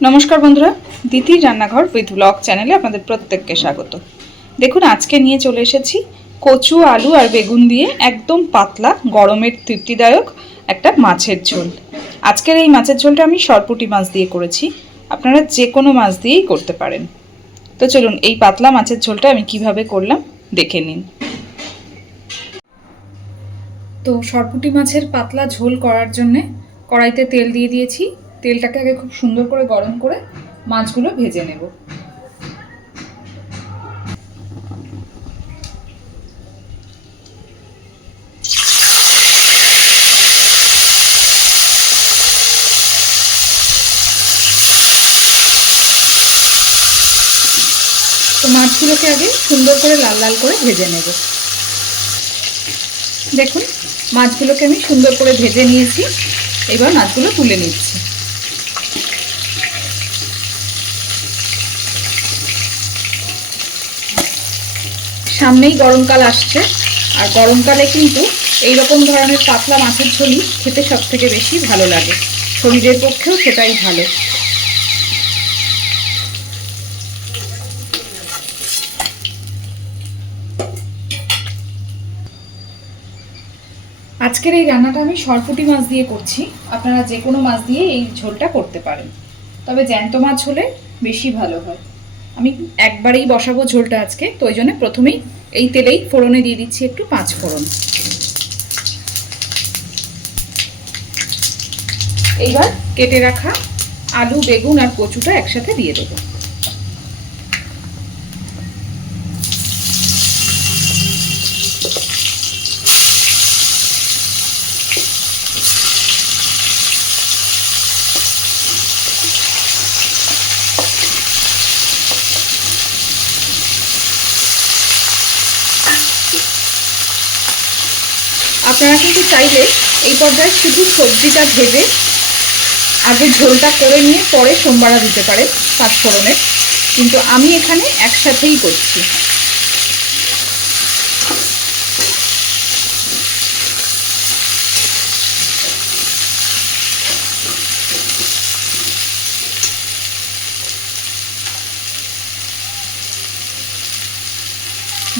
नमस्कार बंधुरा दितिर रान्नाघर with blog चैनेले आपनादेर प्रत्येकके स्वागत। देखुन आजके निये चले एसेछि कचु आलू और बेगुन दिए एकदम पातला गरमेर तृप्तिदायक एकटा माछेर झोल। आजकेर एई माछेर झोलटा आमि सरपुटी माछ दिए करेछि, आपनारा जे कोनो माछ दिएई करते पारेन। तो चलुन एई पातला माछेर झोलटा आमि किभाबे करलाम देखे निन। तो सरपुटी माछेर पातला झोल करार जन्य कड़ाइते तेल दिए दिएछि। तेलटाके आगे खूब सुंदर करे गरम करे माछगुलो भेजे नेब। तो माछगुलोके आगे सुंदर करे लाल लाल करे भेजे नेब। देखुन माछगुलोके आमि सुंदर करे भेजे निয়েছি। एबार माछगुलो तुले निচ্ছি। सामनेई गरमकाल आसছে আর গরমকালে কিন্তু এই রকম ধরনের পাতলা মাছের ঝোলই খেতে সবথেকে বেশি ভালো লাগে, শরীরের পক্ষেও সেটাই ভালো। আজকের এই রান্নাটা আমি সরপুঁটি মাছ দিয়ে করছি, আপনারা যে কোনো মাছ দিয়ে এই ঝোলটা করতে পারেন, তবে জ্যান্ত মাছ হলে বেশি ভালো হয়। আমি একবারেই বসাবো ঝোলটা আজকে, তো ওই জন্য প্রথমেই এই তেলেই ফোড়নে দিয়ে দিচ্ছি একটু 5 ফোড়ন। এইবার কেটে রাখা আলু বেগুন আর কচুটা একসাথে দিয়ে দেবো। আপনারা কিন্তু চাইলে এই পর্যায়ে শুধু সবজিটা ভেজে আগে ঝোলটা করে নিয়ে পরে সোমবারা দিতে পারেন 5 ফোড়নের, কিন্তু আমি এখানে একসাথেই করছি।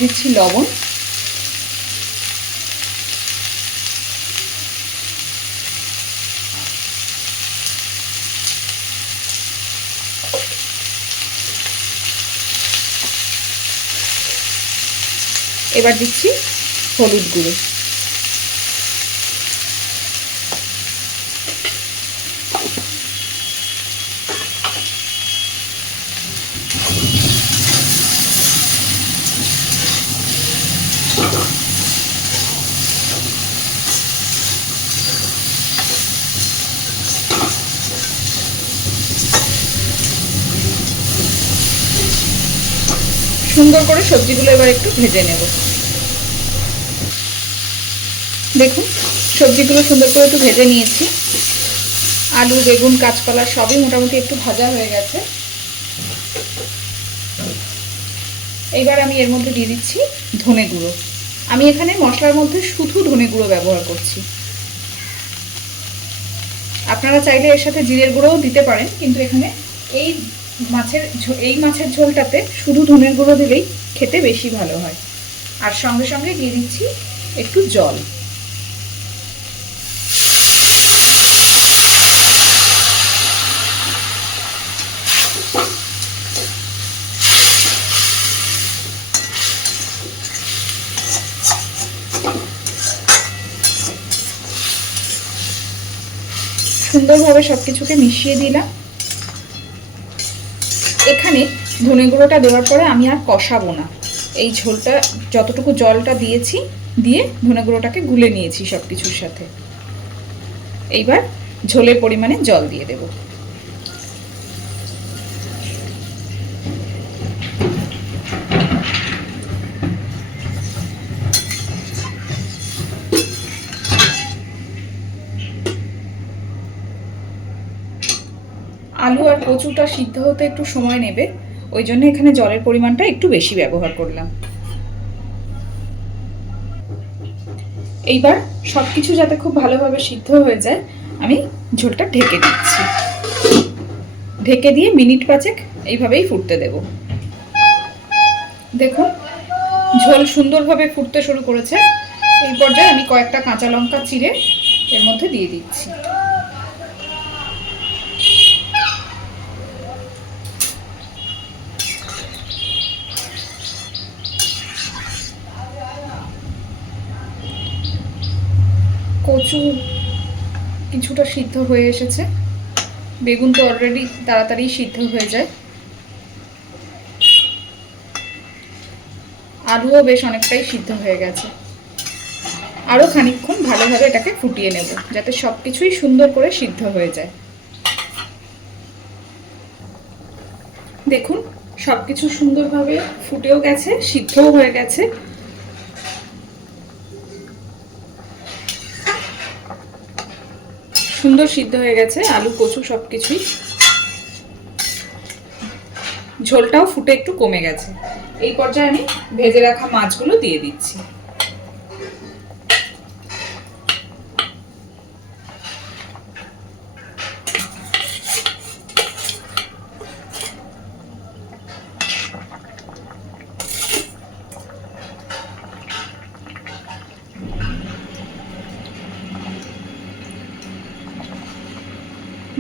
দিচ্ছি লবণ, এবার দিচ্ছি হলুদ গুঁড়ো, সুন্দর করে সবজিগুলো এবার একটু ভেজে নেব। দেখুন সবজিগুলো সুন্দর করে একটু ভেজে নিয়েছি, আলু বেগুন কাঁচকলা সবই মোটামুটি একটু ভাজা হয়ে গেছে। এইবার আমি এর মধ্যে দিয়ে দিচ্ছি ধনে গুঁড়ো। আমি এখানে মশলার মধ্যে শুধু ধনে গুঁড়ো ব্যবহার করছি, আপনারা চাইলে এর সাথে জিরের গুঁড়োও দিতে পারেন, কিন্তু এখানে এই মাছের ঝোলটাতে শুধু ধনের গুঁড়ো দিলেই খেতে বেশি ভালো হয়। আর সঙ্গে সঙ্গে দিয়ে দিচ্ছি একটু জল। সুন্দরভাবে সবকিছুকে মিশিয়ে দিলাম। এখানে ধনে গুঁড়োটা দেওয়ার পরে আমি আর কষাবো না, এই ঝোলটা যতটুকু জলটা দিয়েছি দিয়ে ধনে গুঁড়োটাকে গুলে নিয়েছি সব কিছুর সাথে। এইবার ঝোলের পরিমাণে জল দিয়ে দেব। আলু আর কচুটা সিদ্ধ হতে একটু সময় নেবে, ওই জন্য এখানে জলের পরিমাণটা একটু বেশি ব্যবহার করলাম। এইবার সবকিছু যাতে খুব ভালোভাবে সিদ্ধ হয়ে যায় আমি ঝোলটা ঢেকে দিচ্ছি। ঢেকে দিয়ে মিনিট 5 এইভাবেই ফুটতে দেব। দেখুন ঝোল সুন্দরভাবে ফুটতে শুরু করেছে। এই পর্যায়ে আমি কয়েকটা কাঁচা লঙ্কা চিড়ে এর মধ্যে দিয়ে দিচ্ছি। কচু কিছুটা সিদ্ধ হয়ে এসেছে, বেগুন তো অলরেডি তাড়াতাড়ি সিদ্ধ হয়ে যায়, আলুও বেশ অনেকটাই সিদ্ধ হয়ে গেছে। আরও খানিকক্ষণ ভালোভাবে এটাকে ফুটিয়ে নেব যাতে সব কিছুই সুন্দর করে সিদ্ধ হয়ে যায়। দেখুন সব কিছু সুন্দরভাবে ফুটেও গেছে, সিদ্ধও হয়ে গেছে। সুন্দর সিদ্ধ হয়ে গেছে আলু কচু সব কিছুই। ঝোলটাও ফুটে একটু কমে গেছে। এই পর্যায়ে আমি ভেজে রাখা মাছগুলো দিয়ে দিচ্ছি।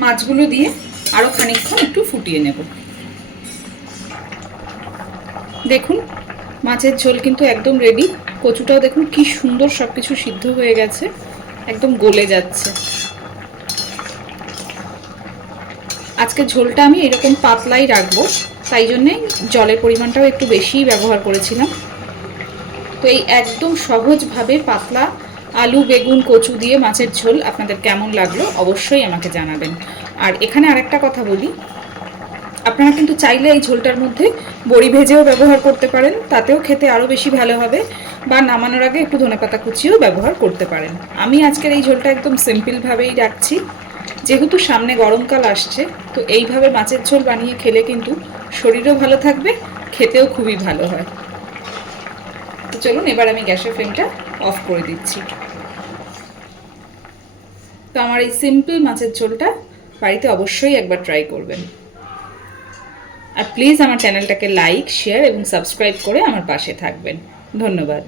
মাছগুলো দিয়ে আরো খানিকক্ষণ একটু ফুটিয়ে নেব। দেখুন মাছের ঝোল কিন্তু একদম রেডি। কচুটাও দেখুন কি সুন্দর সবকিছু সিদ্ধ হয়ে গেছে, একদম গলে যাচ্ছে। আজকে ঝোলটা আমি এরকম পাতলাই রাখবো, তাই জন্যে জলের পরিমাণটাও একটু বেশিই ব্যবহার করেছিলাম। তো এই একদম সহজভাবে পাতলা আলু বেগুন কচু দিয়ে মাছের ঝোল আপনাদের কেমন লাগলো অবশ্যই আমাকে জানাবেন। আর এখানে আরেকটা কথা বলি, আপনারা কিন্তু চাইলে এই ঝোলটার মধ্যে বড়ি ভেজেও ব্যবহার করতে পারেন, তাতেও খেতে আরও বেশি ভালো হবে, বা নামানোর আগে একটু ধনেপাতা কুচিও ব্যবহার করতে পারেন। আমি আজকের এই ঝোলটা একদম সিম্পলভাবেই রাখছি, যেহেতু সামনে গরমকাল আসছে। তো এইভাবে মাছের ঝোল বানিয়ে খেলে কিন্তু শরীরও ভালো থাকবে, খেতেও খুবই ভালো হয়। তো চলুন এবার আমি গ্যাসের ফ্লেমটা অফ করে দিচ্ছি। তো আমার এই সিম্পল মাছের ঝোলটা বাড়িতে অবশ্যই একবার ট্রাই করবেন। আর প্লিজ আমার চ্যানেলটাকে লাইক শেয়ার এবং সাবস্ক্রাইব করে আমার পাশে থাকবেন। ধন্যবাদ।